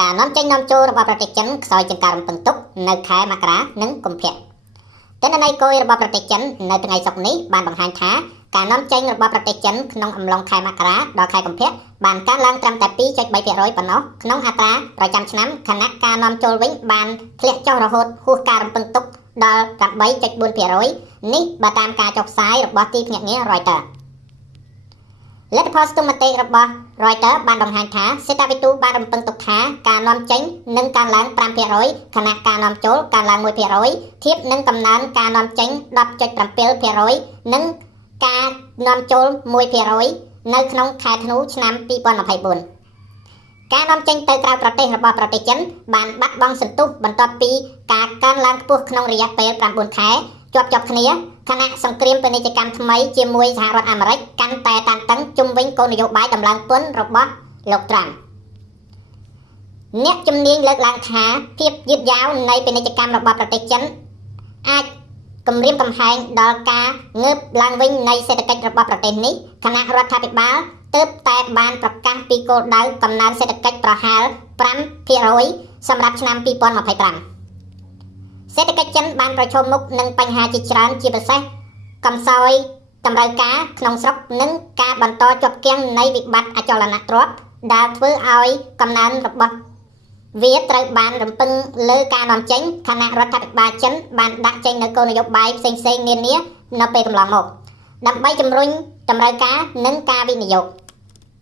ការនាំចេញនាំចូលរបស់ប្រទេសចិនខ្សោយជាងការរំពឹងទុកនៅខែមករានិងកុម្ភៈទិន្នន័យគយរបស់ប្រទេសចិននៅថ្ងៃសុក្រនេះបានបង្ហាញថាការនាំចេញរបស់ប្រទេសចិនក្នុងអំឡុងខែមករាដល់ខែកុម្ភៈបានកើនឡើងត្រឹមតែ 2.3% ប៉ុណ្ណោះក្នុងអត្រាប្រចាំឆ្នាំខណៈការនាំចូលវិញបានធ្លាក់ចុះរហូតហួសការរំពឹងទុកដល់ 8.4% នេះបើតាមការចុះផ្សាយរបស់ទីភ្នាក់ងារ Reuters លទ្ធផលស្ទង់មតិរបស់ Reuters បានបង្ហាញថាសេតាវិទូបានរំពឹងទុកថាការនាំចេញនឹងកើនឡើង 5% ខណៈការនាំចូលកើនឡើង 1% ធៀបនឹងកំណើនការនាំចេញ 10.7% និងការនាំចូល 1% នៅក្នុងខែធ្នូឆ្នាំ 2024 ការនាំចេញទៅក្រៅប្រទេសរបស់ប្រទេសចិនបានបាត់បង់សន្ទុះបន្ទាប់ពីការកើនឡើងខ្ពស់ក្នុងរយៈពេល 9 ខែជាប់គ្នាខណៈសង្គ្រាមពាណិជ្ជកម្មថ្មីជាមួយសហរដ្ឋអាមេរិកកាន់តែតានតឹងជុំវិញគោលនយោបាយដំឡើងពន្ធរបស់លោកត្រាំអ្នកជំនាញលើកឡើងថាភាពយឺតយ៉ាវនៃពាណិជ្ជកម្មរបស់ប្រទេសចិនអាចគំរាមកំហែងដល់ការងើបឡើងវិញនៃសេដ្ឋកិច្ចរបស់ប្រទេសនេះគណៈរដ្ឋាភិបាលទើបតែបានប្រកាសពីគោលដៅកំណើនសេដ្ឋកិច្ចប្រហែល 5% សម្រាប់ឆ្នាំ 2025 សេដ្ឋកិច្ចចិនបានប្រឈមមុខនឹងបញ្ហាជាច្រើនជាពិសេសកំសោយតម្រូវការក្នុងស្រុកនិងការបន្តជាប់គាំងនៃវិបត្តិអចលនទ្រព្យដែលធ្វើឲ្យកំណើនរបស់វាត្រូវបានរំពឹងលើការនាំចេញខណៈរដ្ឋាភិបាលចិនបានដាក់ចេញនូវគោលនយោបាយផ្សេងៗនានានៅពេលកន្លងមកដើម្បីជំរុញតម្រូវការនិងការវិនិយោគ